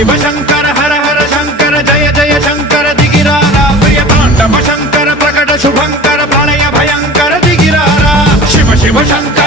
शिव शंकर हर हर शंकर जय जय शंकर दिगिरारा प्रिय तांडव शंकर प्रकट शुभंकर प्रलय भयंकर दिगिरारा शिव शिव शंकर